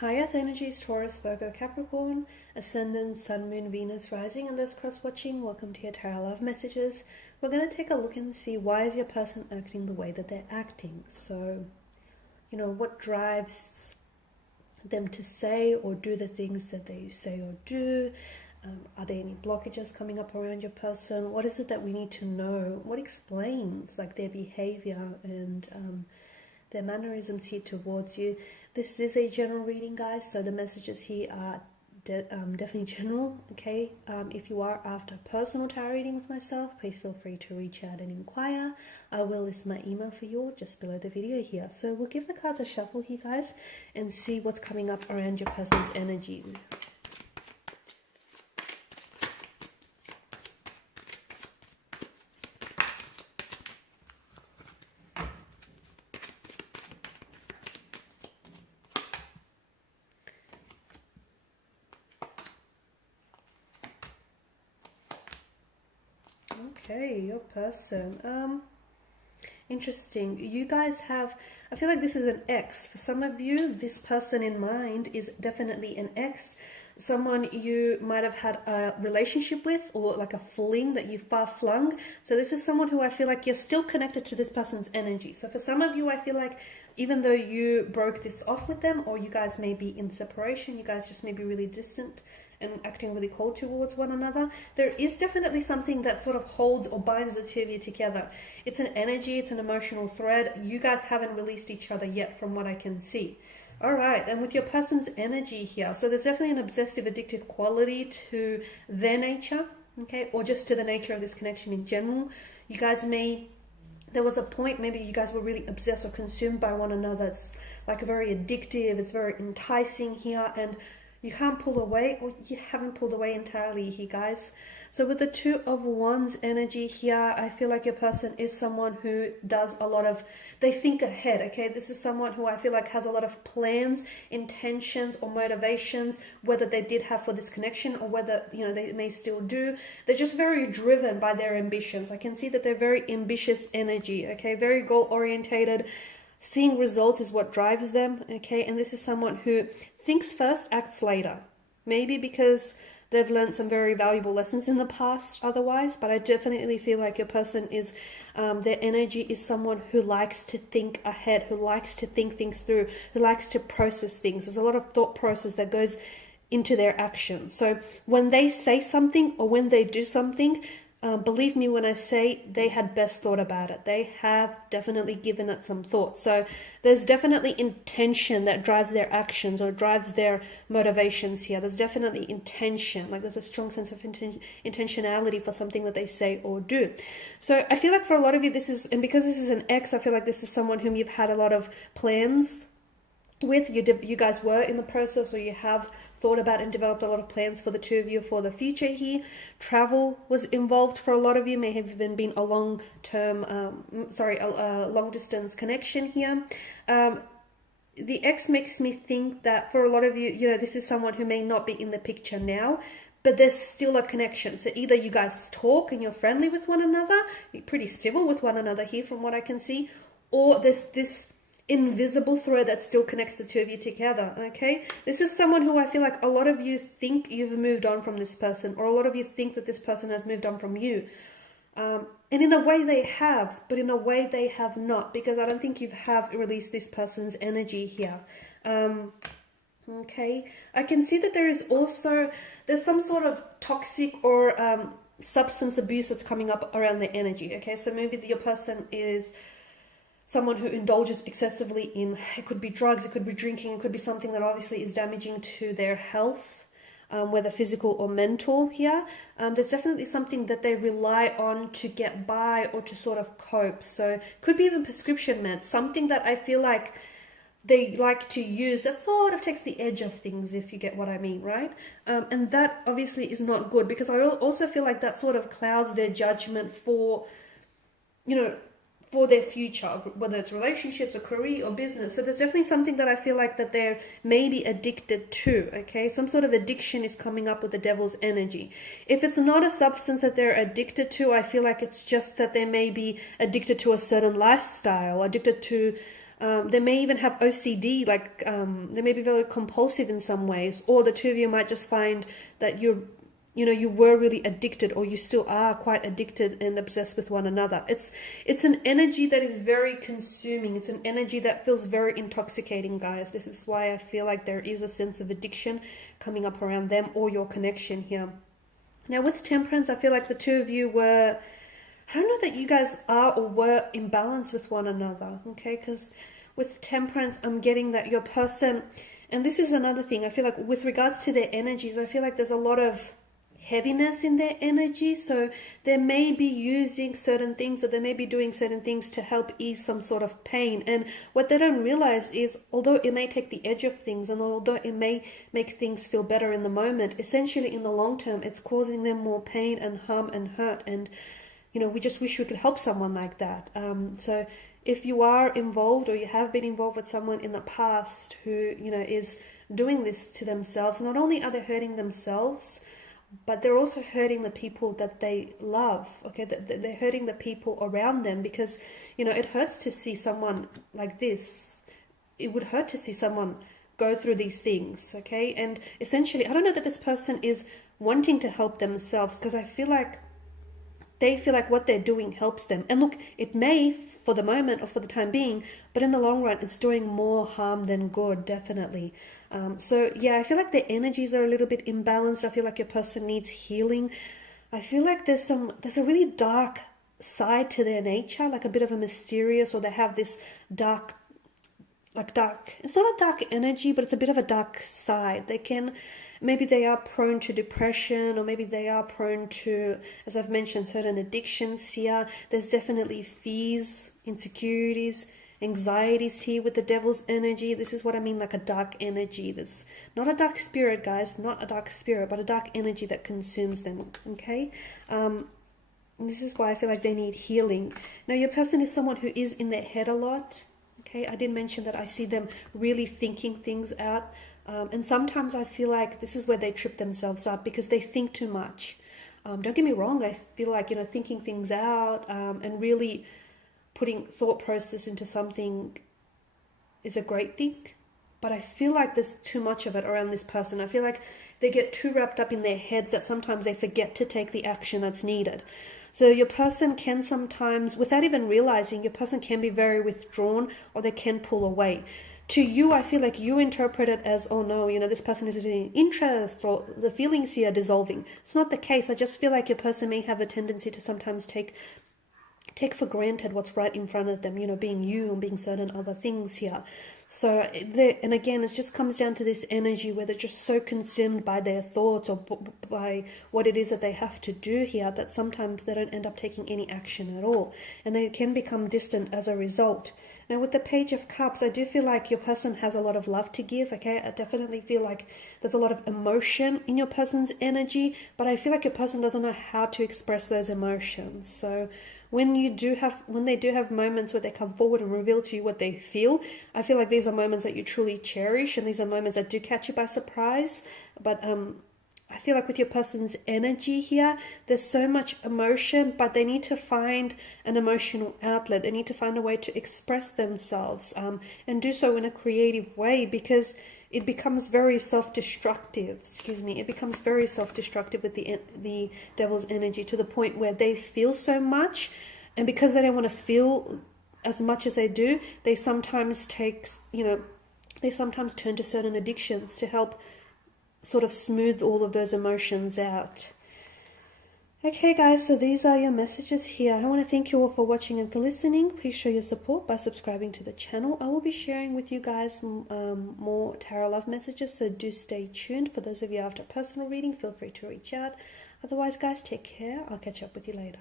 High Earth energies, Taurus, Virgo, Capricorn, Ascendant, Sun, Moon, Venus, Rising, and those cross-watching. Welcome to your Tarot Love Messages. We're going to take a look and see why is your person acting the way that they're acting. So, what drives them to say or do the things that they say or do? Are there any blockages coming up around your person? What is it that we need to know? What explains their behavior and their mannerisms here towards you? This is a general reading, guys, so the messages here are definitely general, okay? If you are after personal tarot reading with myself, please feel free to reach out and inquire. I will list my email for you just below the video here. So we'll give the cards a shuffle here, guys, and see what's coming up around your person's energy. Okay, your person. Interesting. You guys have, I feel like this is an ex. For some of you, this person in mind is definitely an ex. Someone you might have had a relationship with, or like a fling that you far flung. So this is someone who I feel like you're still connected to this person's energy. So for some of you, I feel like even though you broke this off with them, or you guys may be in separation, you guys just may be really distant and acting really cold towards one another, there is definitely something that sort of holds or binds the two of you together. It's an energy, it's an emotional thread. You guys haven't released each other yet from what I can see. All right, and with your person's energy here, so there's definitely an obsessive, addictive quality to their nature, okay, or just to the nature of this connection in general. You guys there was a point, maybe you guys were really obsessed or consumed by one another. It's like very addictive, it's very enticing here, and you can't pull away, or you haven't pulled away entirely here, guys. So with the Two of Wands energy here, I feel like your person is someone who does a lot of, they think ahead, okay? This is someone who I feel like has a lot of plans, intentions, or motivations, whether they did have for this connection or whether, they may still do. They're just very driven by their ambitions. I can see that they're very ambitious energy, okay? Very goal-orientated. Seeing results is what drives them, okay? And this is someone who thinks first, acts later. Maybe because they've learned some very valuable lessons in the past otherwise, but I definitely feel like your person is, their energy is someone who likes to think ahead, who likes to think things through, who likes to process things. There's a lot of thought process that goes into their actions. So when they say something or when they do something, believe me when I say they had best thought about it. They have definitely given it some thought. So there's definitely intention that drives their actions or drives their motivations here. There's definitely intention. There's a strong sense of intentionality for something that they say or do. So I feel like for a lot of you, and because this is an ex, I feel like this is someone whom you've had a lot of plans with. You guys were in the process, or you have thought about and developed a lot of plans for the two of you for the future here. Travel was involved for a lot of you, may have even been a long-term, a long-distance connection here. The ex makes me think that for a lot of you, this is someone who may not be in the picture now, but there's still a connection. So either you guys talk and you're friendly with one another, you're pretty civil with one another here from what I can see, or there's this invisible thread that still connects the two of you together, okay? This is someone who I feel like a lot of you think you've moved on from this person, or a lot of you think that this person has moved on from you. And in a way they have, but in a way they have not, because I don't think you have released this person's energy here. Okay, I can see that there's some sort of toxic or substance abuse that's coming up around the energy, okay? So maybe your person is someone who indulges excessively in, it could be drugs, it could be drinking, it could be something that obviously is damaging to their health, whether physical or mental here. There's definitely something that they rely on to get by or to sort of cope. So it could be even prescription meds, something that I feel like they like to use that sort of takes the edge of things, if you get what I mean, right? And that obviously is not good, because I also feel like that sort of clouds their judgment for their future, whether it's relationships or career or business. So there's definitely something that I feel like that they're maybe addicted to, okay? Some sort of addiction is coming up with the devil's energy. If it's not a substance that they're addicted to, I feel like it's just that they may be addicted to a certain lifestyle, addicted to They may even have OCD, like they may be very compulsive in some ways, or the two of you might just find that you were really addicted, or you still are quite addicted and obsessed with one another. It's an energy that is very consuming. It's an energy that feels very intoxicating, guys. This is why I feel like there is a sense of addiction coming up around them or your connection here. Now with Temperance, I feel like the two of you were, I don't know that you guys are or were in balance with one another, okay? Because with Temperance, I'm getting that your person, and this is another thing, I feel like with regards to their energies, I feel like there's a lot of heaviness in their energy. So they may be using certain things, or they may be doing certain things to help ease some sort of pain. And what they don't realize is, although it may take the edge of things, and although it may make things feel better in the moment, essentially in the long term, it's causing them more pain and harm and hurt. And we just wish we could help someone like that. So if you are involved, or you have been involved with someone in the past who, is doing this to themselves, not only are they hurting themselves, but they're also hurting the people that they love, okay? They're hurting the people around them, because, it hurts to see someone like this. It would hurt to see someone go through these things, okay? And essentially, I don't know that this person is wanting to help themselves, because I feel like they feel like what they're doing helps them. And look, it may for the moment or for the time being, but in the long run, it's doing more harm than good, definitely. So yeah, I feel like the energies are a little bit imbalanced. I feel like your person needs healing. I feel like there's a really dark side to their nature, like a bit of a mysterious, or they have this dark, it's not a dark energy, but it's a bit of a dark side. Maybe they are prone to depression, or maybe they are prone to, as I've mentioned, certain addictions here. There's definitely fears, insecurities, anxieties here with the devil's energy. This is what I mean, like a dark energy. This not a dark spirit, guys, not a dark spirit, but a dark energy that consumes them, okay? And this is why I feel like they need healing. Now, your person is someone who is in their head a lot, okay? I did mention that I see them really thinking things out. And sometimes I feel like this is where they trip themselves up, because they think too much. Don't get me wrong, I feel like, thinking things out and really putting thought process into something is a great thing. But I feel like there's too much of it around this person. I feel like they get too wrapped up in their heads that sometimes they forget to take the action that's needed. So your person can sometimes, without even realizing, your person can be very withdrawn, or they can pull away. To you, I feel like you interpret it as, oh no, this person is in interest, or the feelings here are dissolving. It's not the case. I just feel like your person may have a tendency to sometimes take for granted what's right in front of them, being you and being certain other things here. So, and again, it just comes down to this energy where they're just so consumed by their thoughts, or by what it is that they have to do here, that sometimes they don't end up taking any action at all. And they can become distant as a result. Now, with the Page of Cups, I do feel like your person has a lot of love to give, okay? I definitely feel like there's a lot of emotion in your person's energy, but I feel like your person doesn't know how to express those emotions. So when they do have moments where they come forward and reveal to you what they feel, I feel like these are moments that you truly cherish, and these are moments that do catch you by surprise. But I feel like with your person's energy here, there's so much emotion, but they need to find an emotional outlet. They need to find a way to express themselves and do so in a creative way, because it becomes very self-destructive. It becomes very self-destructive with the devil's energy, to the point where they feel so much, and because they don't want to feel as much as they do, they sometimes turn to certain addictions to help sort of smooth all of those emotions out. Okay guys, so these are your messages here. I want to thank you all for watching and for listening. Please show your support by subscribing to the channel. I will be sharing with you guys more tarot love messages, so do stay tuned. For those of you after personal reading, feel free to reach out. Otherwise guys, take care. I'll catch up with you later.